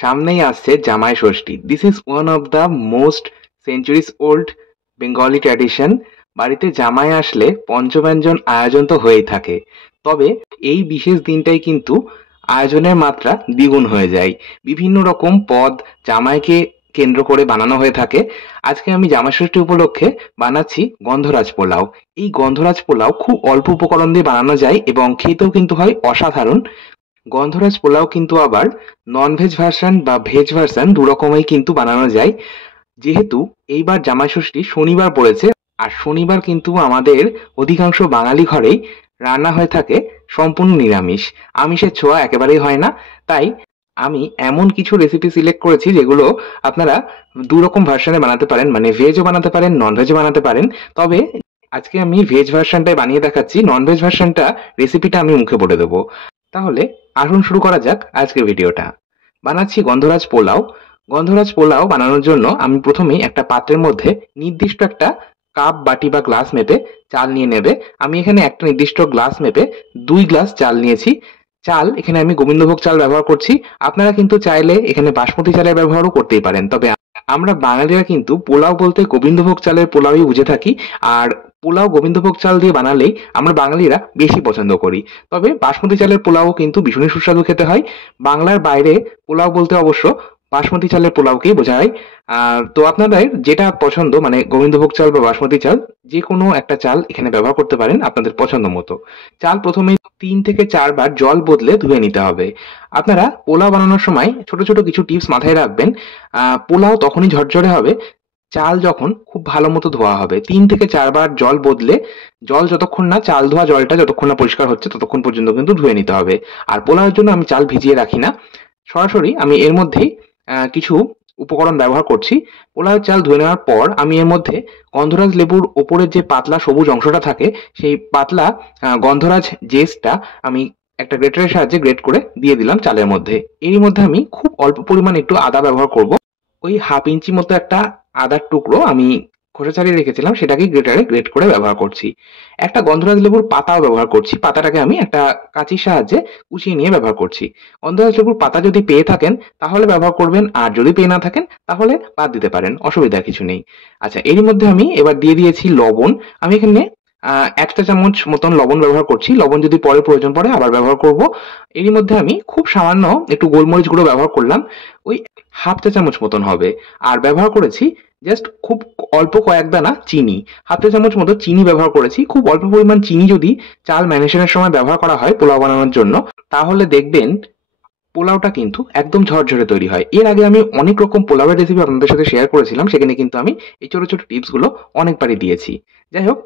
সামনেই আসছে Jamai Sashthi. This is one of the most centuries old Bengali tradition. বাড়িতে জামাই আসলে পঞ্চব্যঞ্জন আয়োজন তো হয়েই থাকে, তবে এই বিশেষ দিনটাই কিন্তু আয়োজনের মাত্রা দ্বিগুণ হয়ে যায়। বিভিন্ন রকম পদ জামাইকে কেন্দ্র করে বানানো হয়ে থাকে। আজকে আমি জামাই ষষ্ঠী উপলক্ষে বানাচ্ছি গন্ধরাজ পোলাও। এই গন্ধরাজ পোলাও খুব অল্প উপকরণ দিয়ে বানানো যায় এবং খেতেও কিন্তু হয় অসাধারণ। গন্ধরাজ পোলাও কিন্তু আবার ননভেজ ভার্সন বা ভেজ ভার্সন দুরকমই কিন্তু বানানো যায়। যেহেতু এইবার জামাই ষষ্ঠী শনিবার পড়েছে, আর শনিবার কিন্তু আমাদের অধিকাংশ বাঙালি ঘরেই রান্না হয়ে থাকে সম্পূর্ণ নিরামিষ। আমিষের ছোঁয়া একেবারেই হয় না। তাই আমি এমন কিছু রেসিপি সিলেক্ট করেছি যেগুলো আপনারা দুরকম ভার্সনে বানাতে পারেন, মানে ভেজও বানাতে পারেন, নন ভেজও বানাতে পারেন। তবে আজকে আমি ভেজ ভার্সনটাই বানিয়ে দেখাচ্ছি, নন ভেজ ভার্সনটা রেসিপিটা আমি মুখে বলে দেবো। তাহলে আসুন শুরু করা যাক আজকের ভিডিওটা। বানাচ্ছি গন্ধরাজ পোলাও। গন্ধরাজ পোলাও বানানোর জন্য আমি প্রথমেই একটা পাত্রের মধ্যে নির্দিষ্ট একটা কাপ, বাটি বা গ্লাস মেপে চাল নিয়ে নেবে। আমি এখানে একটা নির্দিষ্ট গ্লাস মেপে 2 গ্লাস চাল নিয়েছি। চাল এখানে আমি গোবিন্দভোগ চাল ব্যবহার করছি। আপনারা কিন্তু চাইলে এখানে বাসমতি চালের ব্যবহারও করতেই পারেন, তবে আমরা বাঙালিরা কিন্তু পোলাও বলতে গোবিন্দভোগ চালের পোলাওই বুঝে থাকি। আর পোলাও গোবিন্দভোগ চাল দিয়ে বানালেই আমরা বাঙালিরা বেশি পছন্দ করি। তবে বাসমতি চালের পোলাও কিন্তু ভীষণই সুস্বাদু খেতে হয়। বাংলার বাইরে পোলাও বলতে অবশ্য বাসমতি চালের পোলাওকেই বোঝায়। তো আপনাদের যেটা পছন্দ, মানে গোবিন্দভোগ চাল বা বাসমতি চাল, যে কোনো একটা চাল এখানে ব্যবহার করতে পারেন আপনাদের পছন্দ মতো। চাল প্রথমে 3 থেকে 4 বার জল বদলে ধুয়ে নিতে হবে। আপনারা পোলাও বানানোর সময় ছোট ছোট কিছু টিপস মাথায় রাখবেন। পোলাও তখনই ঝরঝরে হবে চাল যখন খুব ভালো মতো ধোয়া হবে। 3 থেকে 4 বার জল বদলে, জল যতক্ষণ না, চাল ধোয়া জলটা যতক্ষণ না পরিষ্কার হচ্ছে ততক্ষণ পর্যন্ত কিন্তু ধুয়ে নিতে হবে। আর পোলাওয়ের জন্য আমি চাল ভিজিয়ে রাখি না, সরাসরি আমি এর মধ্যেই কিছু উপকরণ ব্যবহার করছি। পোলাওয়ের চাল ধুয়ে নেওয়ার পর আমি এর মধ্যে গন্ধরাজ লেবুর ওপরের যে পাতলা সবুজ অংশটা থাকে, সেই পাতলা গন্ধরাজ জেসটা আমি একটা গ্রেটারের সাহায্যে গ্রেট করে দিয়ে দিলাম চালের মধ্যে। এরই মধ্যে আমি খুব অল্প পরিমাণ একটু আদা ব্যবহার করব। ওই হাফ ইঞ্চি মতো একটা আদার টুকরো আমি খোসা ছাড়িয়ে রেখেছিলাম, সেটাকে গ্রেটারে গ্রেট করে ব্যবহার করছি। একটা গন্ধরাজ লেবুর পাতাও ব্যবহার করছি। পাতাটাকে আমি একটা কাঁচির সাহায্যে কুচিয়ে নিয়ে ব্যবহার করছি। গন্ধরাজ লেবুর পাতা যদি পেয়ে থাকেন তাহলে ব্যবহার করবেন, আর যদি পেয়ে না থাকেন তাহলে বাদ দিতে পারেন, অসুবিধা কিছু নেই। আচ্ছা, এরই মধ্যে আমি এবার দিয়ে দিয়েছি লবণ। আমি এখানে 1 চা চামচ মতন লবণ ব্যবহার করছি। লবণ যদি পরে প্রয়োজন পড়ে আবার ব্যবহার করব। এরই মধ্যে আমি খুব সামান্য একটু গোলমরিচ গুঁড়ো ব্যবহার করলাম, ওই হাফ চা চামচ মতন হবে। আর ব্যবহার করেছি জাস্ট খুব অল্প কয়েক দানা চিনি, হাফ চা চামচ মতো চিনি ব্যবহার করেছি। খুব অল্প পরিমাণ চিনি যদি চাল ম্যারিনেশনের সময় ব্যবহার করা হয় পোলাও বানানোর জন্য, তাহলে দেখবেন পোলাওটা কিন্তু একদম ঝরঝরে তৈরি হয়। এর আগে আমি অনেক রকম পোলাওয়ের রেসিপি আপনাদের সাথে শেয়ার করেছিলাম, সেখানে কিন্তু আমি এই ছোট ছোট টিপস গুলো অনেকবারই দিয়েছি। যাই হোক,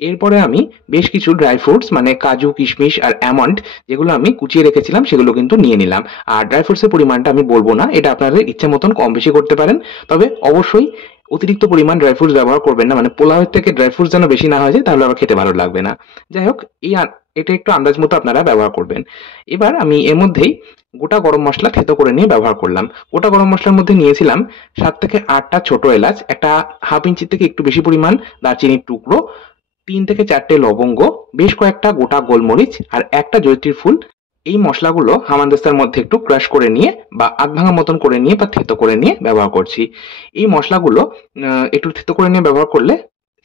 এরপরে আমি বেশ কিছু ড্রাই ফ্রুটস, মানে কাজু, কিশমিশ আর অ্যামন্ড, যেগুলো আমি কুচিয়ে রেখেছিলাম সেগুলো কিন্তু নিয়ে নিলাম। আর ড্রাই ফ্রুটসের পরিমাণটা আমি বলবো না, এটা আপনাদের ইচ্ছে মতন কম বেশি করতে পারেন। তবে অবশ্যই অতিরিক্ত পরিমাণ ড্রাই ফ্রুটস ব্যবহার করবেন না, মানে পোলাওয়ের থেকে ড্রাই ফ্রুটস যেন বেশি না হয়ে যায়, তাহলে আবার খেতে ভালো লাগবে না। যাই হোক, এটা একটু আন্দাজ মতো আপনারা ব্যবহার করবেন। এবার আমি এর মধ্যেই গোটা গরম মসলা থেতো করে নিয়ে ব্যবহার করলাম। গোটা গরম মসলার মধ্যে নিয়েছিলাম 7 থেকে 8টা ছোট এলাচ, একটা হাফ ইঞ্চি থেকে একটু বেশি পরিমাণ দারচিনির টুকরো, 3 থেকে 4টে লবঙ্গ, বেশ কয়েকটা গোটা গোলমরিচ আর একটা জয়িত্রীর ফুল। এই মশলাগুলো হামানদিস্তার মধ্যে একটু ক্রাশ করে নিয়ে বা আধ ভাঙা মতন করে নিয়ে বা থেতো করে নিয়ে ব্যবহার করছি। এই মশলাগুলো একটু থেতো করে নিয়ে ব্যবহার করলে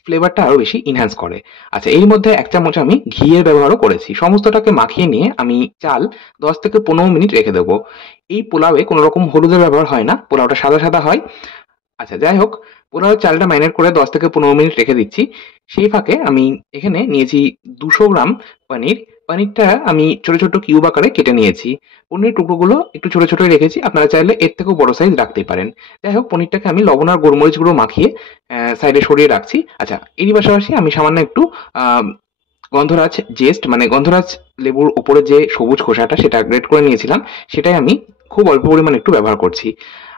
ফ্লেভারটা আরো বেশি ইনহ্যান্স করে। আচ্ছা, এর মধ্যে 1 চামচ আমি ঘিয়ের ব্যবহারও করেছি। সমস্তটাকে মাখিয়ে নিয়ে আমি চাল 10 থেকে 15 মিনিট রেখে দেবো। এই পোলাওয়ে কোনো রকম হলুদের ব্যবহার হয় না, পোলাওটা সাদা সাদা হয়। আচ্ছা, যাই হোক, পোলাওয়ের চালটা ম্যারিনেট করে 10 থেকে 15 মিনিট রেখে দিচ্ছি। সেই ফাঁকে আমি এখানে নিয়েছি 200 গ্রাম পনির। পনিরটা আমি ছোট ছোট কিউব আকারে কেটে নিয়েছি। পনির টুকরোগুলো একটু ছোট ছোটই রেখেছি, আপনারা চাইলে এর থেকেও বড় সাইজ রাখতেই পারেন। যাই হোক, পনিরটাকে আমি লবণ আর গোলমরিচ গুঁড়ো মাখিয়ে সাইডে সরিয়ে রাখছি। আচ্ছা, এরই পাশাপাশি আমি সামান্য একটু আহ গন্ধরাজ জেস্ট, মানে গন্ধরাজ লেবুর উপরে যে সবুজ খোসাটা সেটা গ্রেট করে নিয়েছিলাম, সেটাই আমি খুব অল্প পরিমাণে একটু ব্যবহার করছি।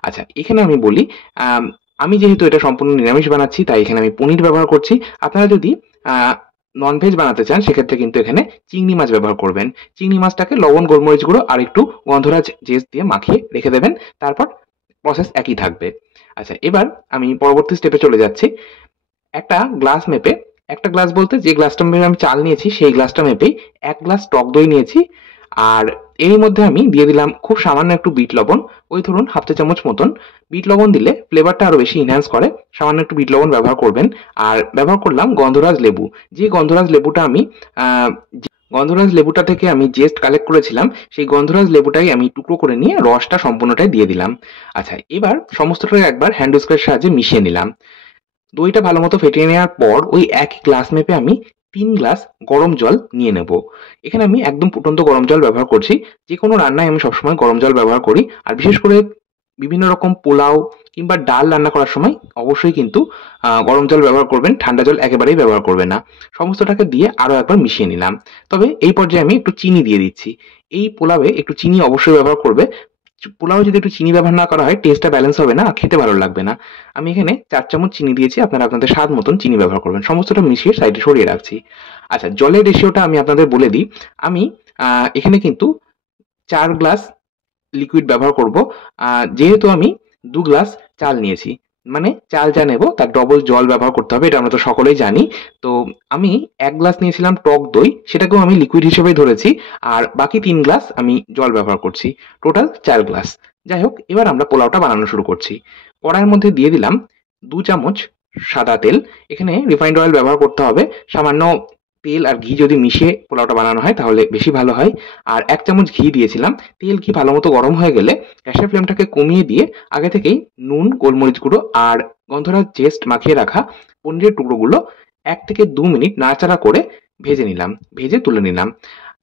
আচ্ছা, এখানে আমি বলি, আম, আমি যেহেতু এটা সম্পূর্ণ নিরামিষ বানাচ্ছি তাই এখানে আমি পনির ব্যবহার করছি। আপনারা যদি ননভেজ বানাতে চান সেক্ষেত্রে কিন্তু এখানে চিংড়ি মাছ ব্যবহার করবেন। চিংড়ি মাছটাকে লবণ, গোলমরিচ গুঁড়ো আর একটু গন্ধরাজ জেস্ট দিয়ে মাখিয়ে রেখে দেবেন। তারপর প্রসেস একই থাকবে। আচ্ছা, এবার আমি পরবর্তী স্টেপে চলে যাচ্ছি। একটা গ্লাস মেপে, একটা গ্লাস বলতে যে গ্লাসটা মেপে আমি চাল নিয়েছি সেই গ্লাসটা মেপেই 1 গ্লাস টক দই নিয়েছি। আর এর মধ্যে আমি দিয়ে দিলাম খুব সামান্য একটু বিট লবণ, ওই ধরুন হাফ চা চামচ মতন। বিট লবণ দিলে ফ্লেভারটা আরো বেশি ইনহ্যান্স করে, সামান্য একটু বিট লবণ ব্যবহার করবেন। আর ব্যবহার করলাম গন্ধরাজ লেবু, যে গন্ধরাজ লেবুটা আমি গন্ধরাজ লেবুটা থেকে আমি জেস্ট কালেক্ট করেছিলাম, সেই গন্ধরাজ লেবুটাই আমি টুকরো করে নিয়ে রসটা সম্পূর্ণটাই দিয়ে দিলাম। আচ্ছা, এবার সমস্তটা একবার হ্যান্ড উইস্কের সাহায্যে মিশিয়ে নিলাম। দইটা ভালো মতো ফেটিয়ে নেওয়ার পর ওই একই গ্লাস মেপে আমি 3 গ্লাস গরম জল নিয়ে নেব। এখানে আমি একদম ফুটন্ত গরম জল ব্যবহার করছি। যেকোনো রান্নায় আমি সবসময় গরম জল ব্যবহার করি। আর বিশেষ করে বিভিন্ন রকম পোলাও কিংবা ডাল রান্না করার সময় অবশ্যই কিন্তু গরম জল ব্যবহার করবেন, ঠান্ডা জল একেবারেই ব্যবহার করবেন না। সমস্তটাকে দিয়ে আরো একবার মিশিয়ে নিলাম। তবে এই পর্যায়ে আমি একটু চিনি দিয়ে দিচ্ছি। এই পোলাওয়ে একটু চিনি অবশ্যই ব্যবহার করবে। পোলাও যদি একটু চিনি ব্যবহার না করা হয় টেস্টটা ব্যালেন্স হবে না, খেতে ভালো লাগবে না। আমি এখানে 4 চামচ চিনি দিয়েছি, আপনারা আপনাদের স্বাদ মতন চিনি ব্যবহার করবেন। সমস্তটা মিশিয়ে সাইডে সরিয়ে রাখছি। আচ্ছা, জলের রেশিওটা আমি আপনাদের বলে দিই। আমি এখানে কিন্তু 4 গ্লাস লিকুইড ব্যবহার করব। যেহেতু আমি 2 গ্লাস চাল নিয়েছি, মানে চাল যা নেব তার ডবল জল ব্যবহার করতে হবে, এটা আমরা তো সকলেই জানি। তো আমি 1 গ্লাস নিয়েছিলাম টক দই, সেটাকেও আমি লিকুইড হিসেবেই ধরেছি। আর বাকি 3 গ্লাস আমি জল ব্যবহার করছি। Total 4 glass. যাই হোক, এবার আমরা পোলাওটা বানানো শুরু করছি। কড়াইয়ের মধ্যে দিয়ে দিলাম 2 চামচ সাদা তেল। এখানে রিফাইন্ড অয়েল ব্যবহার করতে হবে। সামান্য তেল আর ঘি যদি মিশিয়ে পোলাওটা বানানো হয় তাহলে বেশি ভালো হয়। আর 1 চামচ ঘি দিয়েছিলাম। তেল ঘি ভালো মতো গরম হয়ে গেলে গ্যাসের ফ্লেমটাকে কমিয়ে দিয়ে আগে থেকেই নুন, গোলমরিচ গুঁড়ো আর গন্ধরাজ জেস্ট মাখিয়ে রাখা পনিরের টুকরোগুলো 1 থেকে 2 মিনিট নাড়াচাড়া করে ভেজে নিলাম, ভেজে তুলে নিলাম।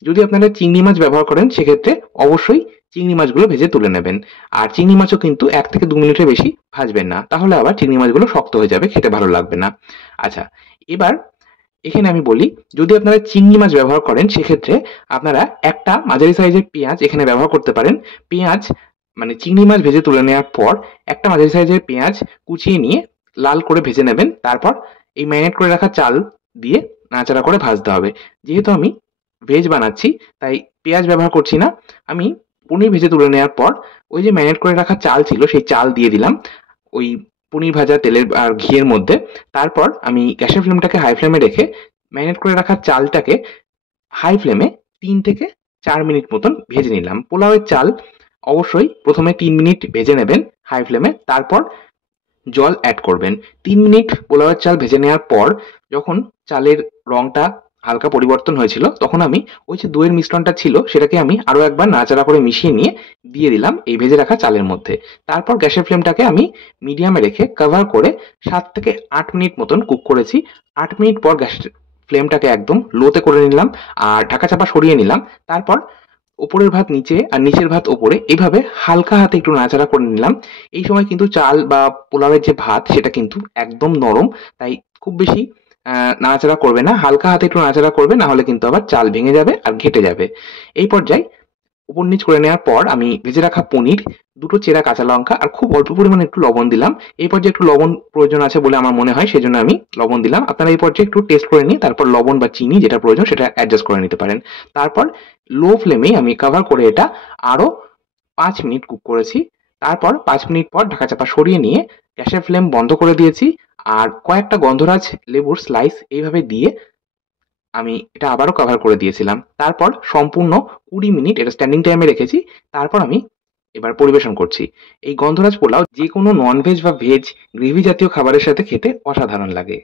যদি আপনারা চিংড়ি মাছ ব্যবহার করেন সেক্ষেত্রে অবশ্যই চিংড়ি মাছগুলো ভেজে তুলে নেবেন। আর চিংড়ি মাছও কিন্তু 1 থেকে 2 মিনিটের বেশি ভাজবেন না, তাহলে আবার চিংড়ি মাছগুলো শক্ত হয়ে যাবে, খেতে ভালো লাগবে না। আচ্ছা, এবার এখানে আমি বলি, যদি আপনারা চিংড়ি মাছ ব্যবহার করেন সেক্ষেত্রে আপনারা একটা মাঝারি সাইজের পেঁয়াজ এখানে ব্যবহার করতে পারেন। পেঁয়াজ মানে চিংড়ি মাছ ভেজে তুলে নেওয়ার পর একটা মাঝারি সাইজের পেঁয়াজ কুচিয়ে নিয়ে লাল করে ভেজে নেবেন। তারপর এই ম্যারিনেট করে রাখা চাল দিয়ে নাড়াচাড়া করে ভাজতে হবে। যেহেতু আমি ভেজ বানাচ্ছি তাই পেঁয়াজ ব্যবহার করছি না। আমি পনির ভেজে তুলে নেওয়ার পর ওই যে ম্যারিনেট করে রাখা চাল ছিল সেই চাল দিয়ে দিলাম ওই পনির ভাজা তেলের আর ঘিয়ের মধ্যে। তারপর আমি গ্যাসের ফ্লেমটাকে হাই ফ্লেমে রেখে ম্যারিনেট করে রাখা চালটাকে হাই ফ্লেমে 3 থেকে 4 মিনিট মতন ভেজে নিলাম। পোলাওয়ের চাল অবশ্যই প্রথমে 3 মিনিট ভেজে নেবেন হাই ফ্লেমে, তারপর জল অ্যাড করবেন। 3 মিনিট পোলাওয়ের চাল ভেজে নেওয়ার পর যখন চালের রংটা হালকা পরিবর্তন হয়েছিল তখন আমি ওই যে দইয়ের মিশ্রণটা ছিল সেটাকে আমি আরো একবার নাড়াচাড়া করে মিশিয়ে নিয়ে দিয়ে দিলাম এই ভেজে রাখা চালের মধ্যে। তারপর গ্যাসের ফ্লেমটাকে আমি মিডিয়ামে রেখে কভার করে 7 থেকে 8 মিনিট মতন কুক করেছি। 8 মিনিট পর গ্যাসের ফ্লেমটাকে একদম লোতে করে নিলাম আর ঢাকা চাপা সরিয়ে নিলাম। তারপর উপরের ভাত নিচে আর নিচের ভাত উপরে এইভাবে হালকা হাতে একটু নাড়াচাড়া করে নিলাম। এই সময় কিন্তু চাল বা পোলাওয়ের যে ভাত সেটা কিন্তু একদম নরম, তাই খুব বেশি নাড়াচাড়া করবে না, হালকা হাতে একটু নাড়াচাড়া করবে, না হলে কিন্তু আবার চাল ভেঙে যাবে আর ঘেটে যাবে। এই পর্যায়ে উপর নিচ করে নেওয়ার পর আমি ভেজে রাখা পনির, 2টো চেরা কাঁচা লঙ্কা আর খুব অল্প পরিমাণে একটু লবণ দিলাম। এই পর্যায়ে একটু লবণ প্রয়োজন আছে বলে আমার মনে হয়, সেজন্য আমি লবণ দিলাম। আপনারা এই পর্যায়ে একটু টেস্ট করে নিয়ে তারপর লবণ বা চিনি যেটা প্রয়োজন সেটা অ্যাডজাস্ট করে নিতে পারেন। তারপর লো ফ্লেমেই আমি কভার করে এটা আরো 5 মিনিট কুক করেছি। তারপর 5 মিনিট পর ঢাকা চাপা সরিয়ে নিয়ে গ্যাসের ফ্লেম বন্ধ করে দিয়েছি আর কয়েকটা গন্ধরাজ লেবুর স্লাইস এইভাবে দিয়ে আমি এটা আবারও কভার করে দিয়েছিলাম। তারপর সম্পূর্ণ 20 মিনিট এটা স্ট্যান্ডিং টাইমে রেখেছি। তারপর আমি এবার পরিবেশন করছি। এই গন্ধরাজ পোলাও যেকোনো ননভেজ বা ভেজ গ্রেভি জাতীয় খাবারের সাথে খেতে অসাধারণ লাগে।